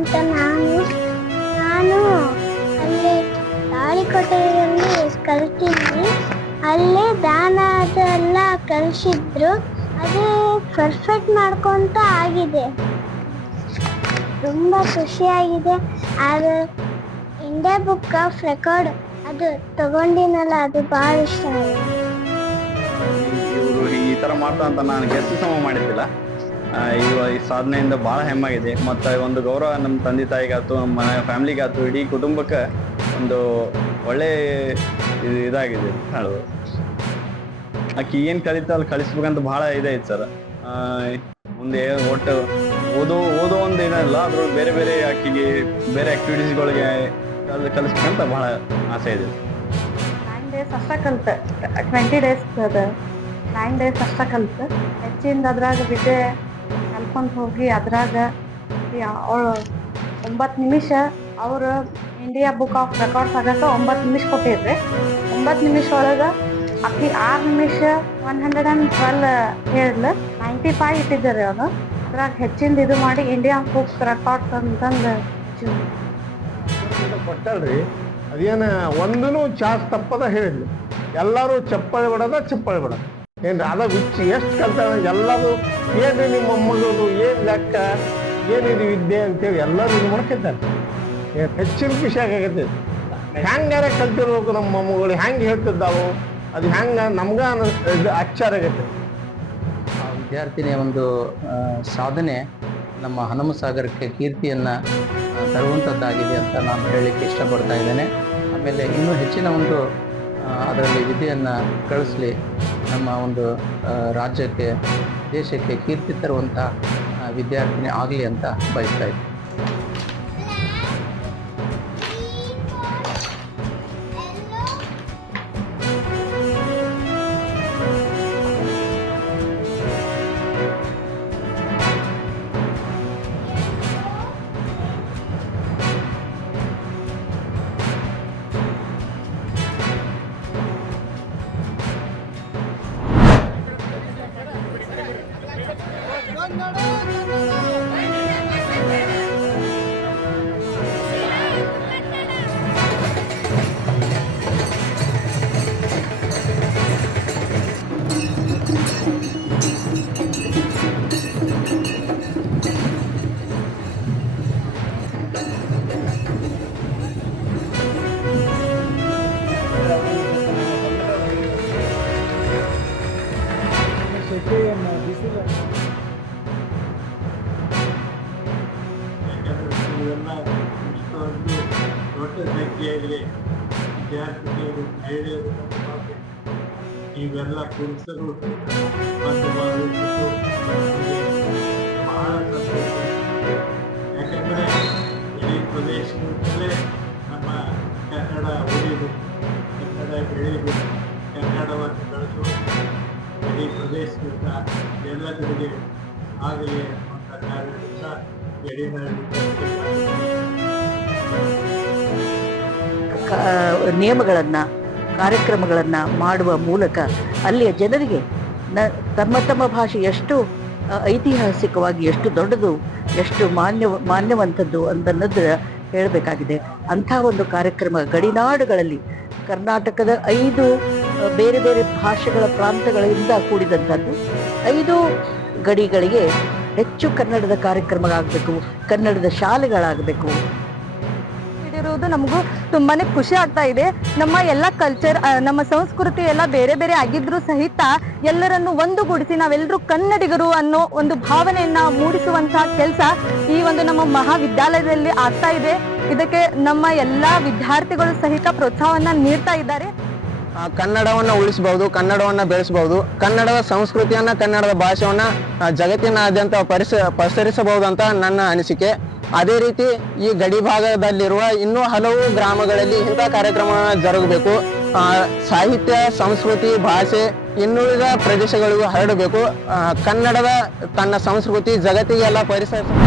ಅಂತ ನಾನು ಅಲ್ಲಿ ತಾಳಿಕೋಟೆಯಲ್ಲಿ ಕಲ್ತಿದ್ವಿ. ಅಲ್ಲೇ ದಾನ ಅದೆಲ್ಲ ಕಲಿಸಿದ್ರು. ಅದು ಪರ್ಫೆಕ್ಟ್ ಮಾಡ್ಕೊಂತ ಆಗಿದೆ. ತುಂಬ ಖುಷಿಯಾಗಿದೆ. ಅದು ಇಂಡಿಯಾ ಬುಕ್ ಆಫ್ ರೆಕಾರ್ಡ್ ಅದು ತಗೊಂಡಿನಲ್ಲ, ಅದು ಭಾಳ ಇಷ್ಟ ಆಗಿದೆ. ಇವರು ಈ ಥರ ಮಾಡ್ತಾ ಅಂತ ನಾನು ಗೆಸ್ಟ್ ಸಮ ಮಾಡಿದ್ದಿಲ್ಲ. ಈ ಸಾಧನೆಯಿಂದ ಭಾಳ ಹೆಮ್ಮಾಗಿದೆ. ಮತ್ತು ಒಂದು ಗೌರವ ನಮ್ಮ ತಂದೆ ತಾಯಿಗಾಯ್ತು, ನಮ್ಮ ಮನೆ ಫ್ಯಾಮ್ಲಿಗಾಯ್ತು, ಇಡೀ ಕುಟುಂಬಕ್ಕೆ ಒಂದು ಒಳ್ಳೆ ಇದಾಗಿದೆ ಹೇಳೋದು. ಆಕೆ ಏನು ಕಲಿತಾ ಅಲ್ಲಿ ಕಲಿಸ್ಬೇಕಂತ ಭಾಳ ಇದೈತೆ ಸರ್. ಮುಂದೆ ಒಟ್ಟು ಓದೋ ಒಂದು ಏನಿಲ್ಲ, ಅದ್ರ ಬೇರೆ ಬೇರೆ ಆಕೆಗೆ ಬೇರೆ ಆ್ಯಕ್ಟಿವಿಟೀಸ್ಗಳಿಗೆ ಕಲಿಸ್ಬೇಕಂತ ಭಾಳ ಆಸೆ ಇದೆ. 9 days ಅಷ್ಟ ಕಲ್ತೆ, 20 days ಅದು 9 days ಅಷ್ಟ ಕಲ್ತೆ. ಹೆಚ್ಚಿಂದ ಅದ್ರಾಗ ವಿದ್ಯೆ ಕಲ್ಕೊಂತ ಹೋಗಿ ಅದ್ರಾಗ ಅವಳು 9 ನಿಮಿಷ ಅವರು ಇಂಡಿಯಾ ಬುಕ್ ಆಫ್ ರೆಕಾರ್ಡ್ಸ್ ಆಗಕ್ಕೆ 9 ನಿಮಿಷ ಕೊಟ್ಟಿದ್ರಿ. 9 ನಿಮಿಷ ಒಳಗೆ ಆಕಿ 6 ನಿಮಿಷ 112 ಹೇಳಿದ್ಲು. 95 ಇಟ್ಟಿದ್ದಾರೆ ಅವನು. ಅದ್ರಾಗ ಹೆಚ್ಚಿಂದ ಇದು ಮಾಡಿ ಇಂಡಿಯಾ ಬುಕ್ ರೆಕಾರ್ಡ್ಸ್ ಅಂತಂದು ಕೊಟ್ಟಲ್ರಿ. ಅದೇನು ಒಂದೂ ಚಾನ್ಸ್ ತಪ್ಪದ ಹೇಳಿದ್ಲು. ಎಲ್ಲರೂ ಚಪ್ಪಾಳೆ ಬಿಡೋದು ಏನ್ರಿ ಅದ ವಿಚ್ಚಿ ಎಷ್ಟು ಕಲ್ತಾಳೆ ಎಲ್ಲರೂ. ಏನ್ರಿ ನಿಮ್ಮ ಮೊಮ್ಮಗಳು ಏನು ಲೆಕ್ಕ, ಏನಿದು ವಿದ್ಯೆ ಅಂತೇಳಿ ಎಲ್ಲರೂ ಇದು ಮಾಡ್ಕೊತಾರೆ. ಹೆಚ್ಚಿನ ಖುಷಿ ಆಗೈತೆ. ಹೆಂಗಾರ ಕಲ್ತಿರ್ಬೇಕು ನಮ್ಮ ಮೊಮ್ಮಗಳು, ಹೆಂಗೆ ಹೇಳ್ತಿದ್ದಾವು, ಅದು ಹೆಂಗೆ ನಮ್ಗೆ ಇದು ಆಶ್ಚರ್ಯ ಆಗೈತೆ. ಆ ವಿದ್ಯಾರ್ಥಿನಿಯ ಒಂದು ಸಾಧನೆ ನಮ್ಮ ಹನುಮಸಾಗರಕ್ಕೆ ಕೀರ್ತಿಯನ್ನು ತರುವಂಥದ್ದಾಗಿದೆ ಅಂತ ನಾನು ಹೇಳಲಿಕ್ಕೆ ಇಷ್ಟಪಡ್ತಾ ಇದ್ದೇನೆ. ಆಮೇಲೆ ಇನ್ನೂ ಹೆಚ್ಚಿನ ಒಂದು ಅದರಲ್ಲಿ ವಿದ್ಯೆಯನ್ನು ಕಳಿಸ್ಲಿ, ನಮ್ಮ ಒಂದು ರಾಜ್ಯಕ್ಕೆ ದೇಶಕ್ಕೆ ಕೀರ್ತಿ ತರುವಂಥ ವಿದ್ಯಾರ್ಥಿನಿ ಆಗಲಿ ಅಂತ ಬಯಸ್ತಾ ಇದ್ದೀನಿ. ದೊಡ್ಡ ಸಂಖ್ಯೆಯಲ್ಲಿ ವಿದ್ಯಾರ್ಥಿನಿಯರು ಮಹಿಳೆಯರು ಇವೆಲ್ಲ ಪುರುಷರು ಮತ್ತು ಬಹಳ ಸಂತೋಷ. ಯಾಕಂದರೆ ಇಡೀ ಪ್ರದೇಶದಲ್ಲೇ ನಮ್ಮ ಕನ್ನಡ ಉಳಿದು, ಕನ್ನಡ ಬೆಳೆಯಬೇಕು, ಕನ್ನಡವನ್ನು ಬೆಳೆಸುವ ಇಡೀ ಪ್ರದೇಶದಿಂದ ಎಲ್ಲದರಿಗೆ ಆಗಲಿ ಅನ್ನುವಂಥ ಕಾರ್ಯದಿಂದ ನಿಯಮಗಳನ್ನು ಕಾರ್ಯಕ್ರಮಗಳನ್ನು ಮಾಡುವ ಮೂಲಕ ಅಲ್ಲಿಯ ಜನರಿಗೆ ತಮ್ಮ ಭಾಷೆ ಎಷ್ಟು ಐತಿಹಾಸಿಕವಾಗಿ ಎಷ್ಟು ದೊಡ್ಡದು, ಎಷ್ಟು ಮಾನ್ಯವಂಥದ್ದು ಅಂತನ್ನೋದು ಹೇಳಬೇಕಾಗಿದೆ. ಅಂಥ ಒಂದು ಕಾರ್ಯಕ್ರಮ ಗಡಿನಾಡುಗಳಲ್ಲಿ ಕರ್ನಾಟಕದ 5 ಬೇರೆ ಬೇರೆ ಭಾಷೆಗಳ ಪ್ರಾಂತಗಳಿಂದ ಕೂಡಿದಂಥದ್ದು. 5 ಗಡಿಗಳಿಗೆ ಹೆಚ್ಚು ಕನ್ನಡದ ಕಾರ್ಯಕ್ರಮಗಳಾಗಬೇಕು, ಕನ್ನಡದ ಶಾಲೆಗಳಾಗಬೇಕು. ಇರೋದು ನಮಗೂ ತುಂಬಾನೇ ಖುಷಿ ಆಗ್ತಾ ಇದೆ. ನಮ್ಮ ಎಲ್ಲ ಕಲ್ಚರ್, ನಮ್ಮ ಸಂಸ್ಕೃತಿ ಎಲ್ಲ ಬೇರೆ ಬೇರೆ ಆಗಿದ್ರು ಸಹಿತ ಎಲ್ಲರನ್ನು ಒಂದುಗೂಡಿಸಿ ನಾವೆಲ್ಲರೂ ಕನ್ನಡಿಗರು ಅನ್ನೋ ಒಂದು ಭಾವನೆಯನ್ನ ಮೂಡಿಸುವಂತಹ ಕೆಲಸ ಈ ಒಂದು ನಮ್ಮ ಮಹಾವಿದ್ಯಾಲಯದಲ್ಲಿ ಆಗ್ತಾ ಇದೆ. ಇದಕ್ಕೆ ನಮ್ಮ ಎಲ್ಲ ವಿದ್ಯಾರ್ಥಿಗಳು ಸಹಿತ ಪ್ರೋತ್ಸಾಹವನ್ನ ನೀಡ್ತಾ ಇದ್ದಾರೆ. ಕನ್ನಡವನ್ನು ಉಳಿಸಬಹುದು, ಕನ್ನಡವನ್ನು ಬೆಳೆಸಬಹುದು, ಕನ್ನಡದ ಸಂಸ್ಕೃತಿಯನ್ನ, ಕನ್ನಡದ ಭಾಷೆಯನ್ನ ಜಗತ್ತಿನಾದ್ಯಂತ ಪಸರಿಸಬಹುದು ಅಂತ ನನ್ನ ಅನಿಸಿಕೆ. ಅದೇ ರೀತಿ ಈ ಗಡಿ ಭಾಗದಲ್ಲಿರುವ ಇನ್ನೂ ಹಲವು ಗ್ರಾಮಗಳಲ್ಲಿ ಇಂಥ ಕಾರ್ಯಕ್ರಮ ಜರುಗಬೇಕು. ಸಾಹಿತ್ಯ, ಸಂಸ್ಕೃತಿ, ಭಾಷೆ ಇನ್ನುಳಿದ ಪ್ರದೇಶಗಳಿಗೂ ಹರಡಬೇಕು. ಕನ್ನಡದ ತನ್ನ ಸಂಸ್ಕೃತಿ ಜಗತ್ತಿಗೆಲ್ಲ ಪರಿಸರ